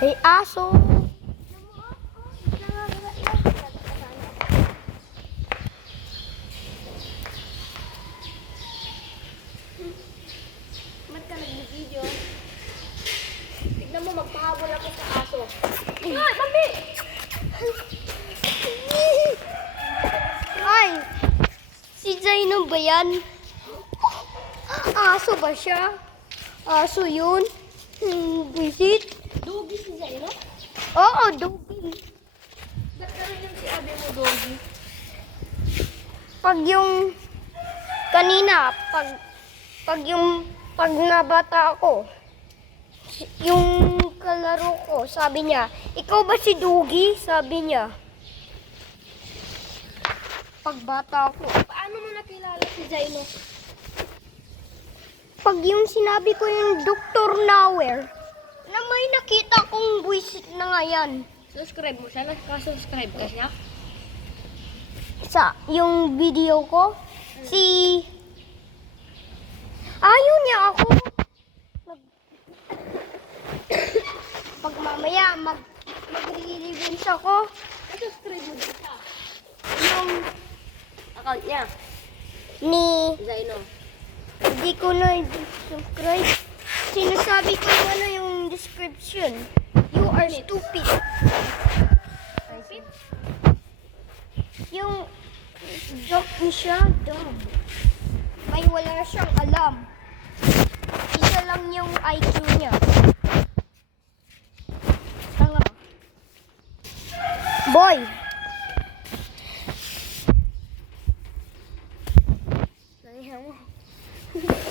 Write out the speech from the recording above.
Ay, aso. Ba't ka nag-video? Tignan mo, magpahabol ako sa aso. Ay, mami! Ay, si Zaino ba yan? Aso ba siya? Aso yun? Visit? Dugi si Zaino? Oo, Dogi. Ba't ka rin yung si Abe mo, Dogi? Pag yung kanina, pag nabata ako, yung kalaro ko, sabi niya, ikaw ba si Dogi? Sabi niya. Pagbata ako. Paano mo nakilala si Zaino? Pag yung sinabi ko yung Dr. Nowhere, na may nakita kong buwisit na nga yan. Subscribe mo siya? Nakasubscribe ka siya? Sa yung video ko, ayaw niya ako. Pag mamaya, magre-revenge ako. Subscribe mo siya. Yung Account niya? ni, Zaino. hindi ko na subscribe. Sinasabi ko yung description. You are stupid. Yung joke niya siya, dumb. May wala siyang alam. Isa lang yung IQ niya. Tanga. Boy,